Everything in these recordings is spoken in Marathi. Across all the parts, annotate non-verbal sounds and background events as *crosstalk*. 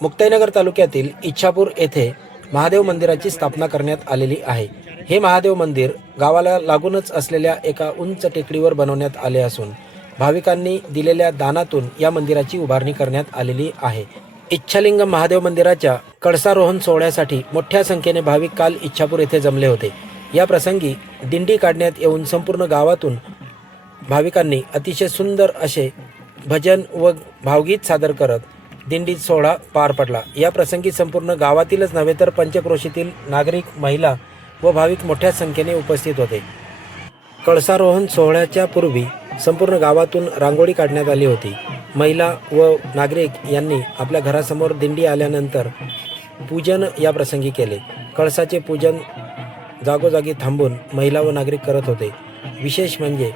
मुक्ताईनगर तालुक्यातील इच्छापूर येथे महादेव मंदिराची स्थापना करण्यात आलेली आहे. हे महादेव मंदिर गावाला लागूनच असलेल्या एका उंच टेकडीवर बनवण्यात आले असून भाविकांनी दिलेल्या दानातून या मंदिराची उभारणी करण्यात आलेली आहे. इच्छालिंग महादेव मंदिराच्या कळसारोहण सोहळ्यासाठी मोठ्या संख्येने भाविक काल इच्छापूर येथे जमले होते. या प्रसंगी दिंडी काढण्यात येऊन संपूर्ण गावातून भाविकांनी अतिशय सुंदर असे भजन व भावगीत सादर करत दिंडी सोहळा पार पडला. या प्रसंगी संपूर्ण गावातीलच नव्हे तर पंचक्रोशीतील नागरिक महिला व भाविक मोठ्या संख्येने उपस्थित होते. कळसारोहण सोहळ्याच्या पूर्वी संपूर्ण गावातून रांगोळी काढण्यात आली होती. महिला व नागरिक यांनी आपल्या घरासमोर दिंडी आल्यानंतर पूजन या प्रसंगी केले. कळसाचे पूजन जागोजागी थांबून महिला व नागरिक करत होते. विशेष म्हणजे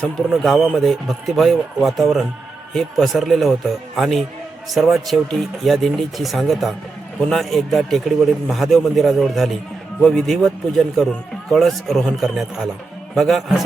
संपूर्ण गावामध्ये भक्तिमय वातावरण हे पसरलेलं होतं आणि सर्वात शेवटी या दिंडीची सांगता पुन्हा एकदा टेकडीवरील महादेव मंदिराजवळ झाली व विधिवत पूजन करून कळस रोहन करण्यात आला. बघा हा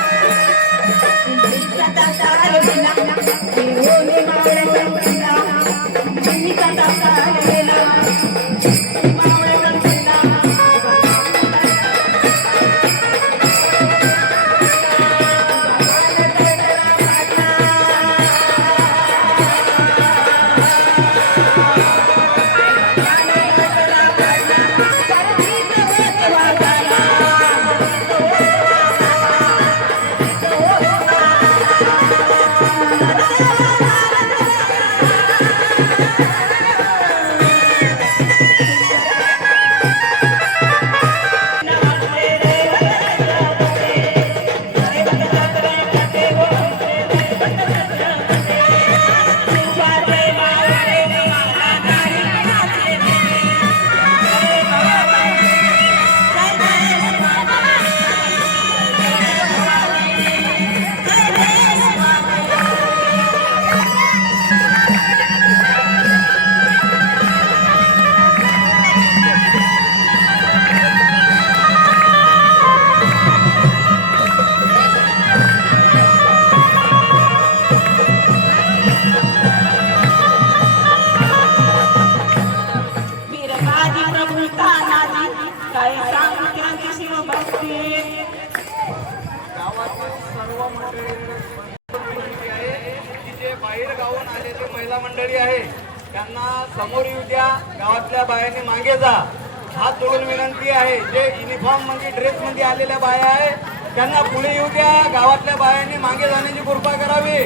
Yeah. *laughs* गावातील शिवभक्ती की जे बाहेर गावून आलेले महिला मंडळी आहे. त्यांना समोर येऊ द्या गावातल्या बायाने मागे जा. हात जोडून विनंती आहे जे युनिफॉर्म म्हणजे ड्रेस मध्ये आलेल्या बाया आहे त्यांना पुढे येऊ द्या गावातल्या बायांनी मागे जाण्याची कृपा करावी.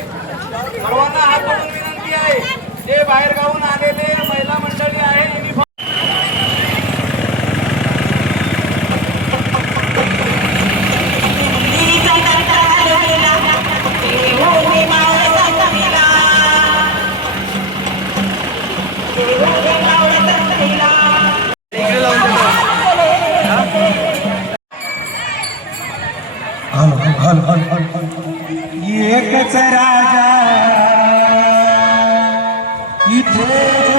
सर्वांना हात जोडून विनंती आहे जे बाहेर गावून एकच राजा इथे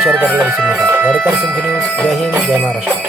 शेअर करायला विसरू नका. वाडेकर सिंधी न्यूज जय हिंद जय महाराष्ट्र.